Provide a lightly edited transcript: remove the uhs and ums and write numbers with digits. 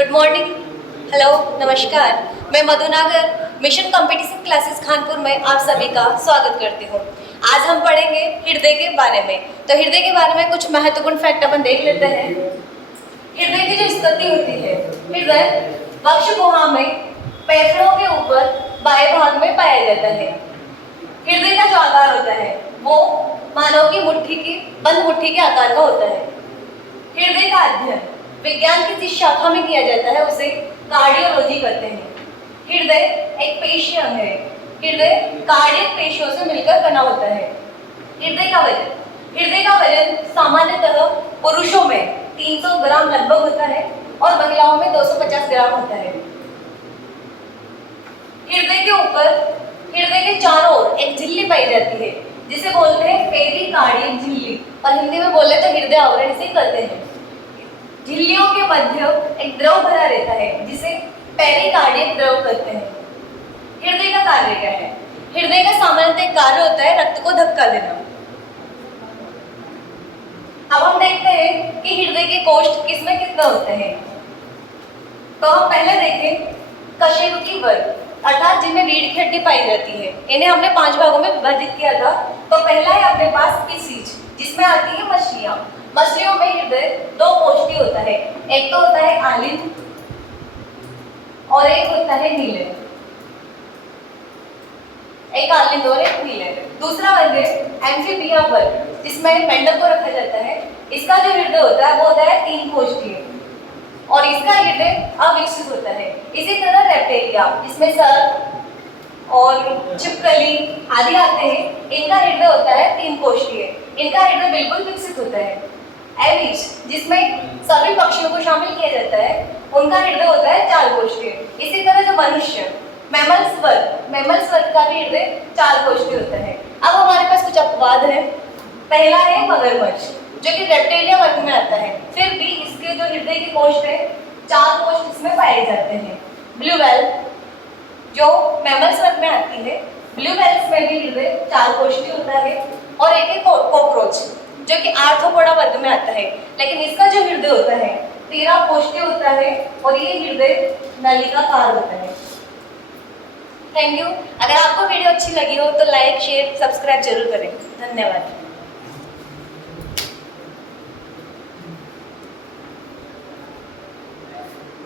Good morning, hello, नमस्कार। मैं मधुनागर mission competition classes Khanpur में आप सभी का स्वागत करती हूँ। आज हम पढ़ेंगे हृदय के बारे में। तो हृदय के बारे में कुछ महत्वपूर्ण फैक्ट अपन देख लेते हैं। हृदय की जो स्थिति होती है, हृदय वक्ष गुहा में फेफड़ों के ऊपर बाएं भाग में पाया जाता है। हृदय का जो आकार होता है वो मानव की मुट्ठी की बंद मुट्ठी के आकार का होता है। हृदय का अध्ययन विज्ञान की जिस शाखा में किया जाता है उसे कार्डियोलॉजी कहते हैं। हृदय एक पेशी अंग है। हृदय कार्डियक पेशियों से मिलकर बना होता है। हृदय का वजन सामान्यतः पुरुषों में 300 ग्राम लगभग होता है और महिलाओं में 250 ग्राम होता है। हृदय के चारों ओर एक झिल्ली पाई जाती है जिसे बोलते हैं पेरिकार्डियक झिल्ली, और हिंदी में बोले तो हृदय आवरण से कहते हैं। झिल्लियों के मध्य एक द्रव भरा रहता है जिसे पेरिकार्डियक द्रव कहते हैं। हृदय का कार्य क्या है? हृदय का सामान्यतः कार्य होता है रक्त को धक्का देना। अब हम देखते हैं कि हृदय के कोष्ठ किसमें कितने होते हैं। तो हम पहले देखें कशेरुकी वर्ग, अर्थात जिनमें रीढ़ की हड्डी पाई जाती है। इन्हें हमने 5 भागों में विभाजित किया था। तो पहला है अपने पास पिसीज, जिसमें आती है मछलियां। मछलियों में हृदय 2 कोष्ठी होता है, एक तो होता है आलिन और एक होता है नीलन। एक आलिन और एक नीलन। दूसरा वर्ग है एम्फीबिया वर्ग, जिसमें मेंढक को रखा जाता है। इसका जो हृदय होता है वो होता है 3 कोष्ठी और इसका हृदय अविकसित होता है। इसी तरह रेप्टेलिया, जिसमें सर्प और छिपकली आदि आते हैं, इनका हृदय होता है 3 कोष्ठी। इनका हृदय बिल्कुल विकसित होता है। एविज, जिसमें सभी पक्षियों को शामिल किया जाता है, उनका हृदय होता है 4 कोष्ठी। इसी तरह जो मनुष्य मैमल्स वर्ग का भी हृदय 4 कोष्ठी होता है। अब हमारे पास कुछ अपवाद है। पहला है मगरमच्छ, जो कि रेप्टेलिया वर्ग में आता है, फिर भी इसके जो हृदय के कोष्ठ है 4 कोष्ठ इसमें पाए जाते हैं। ब्लू व्हेल जो मैमल्स वर्ग में आती है, ब्लू व्हेल्स में भी हृदय 4 कोष्ठी होता है। और एक है कॉकरोच, जो कि आर्थ्रोपोडा वर्ग में आता है, लेकिन इसका जो हृदय होता है 13 कोष्ठी होता है और ये हृदय नलिकाकार होता है। Thank you. अगर आपको वीडियो अच्छी लगी हो तो लाइक, शेयर, सब्सक्राइब जरूर करें। धन्यवाद।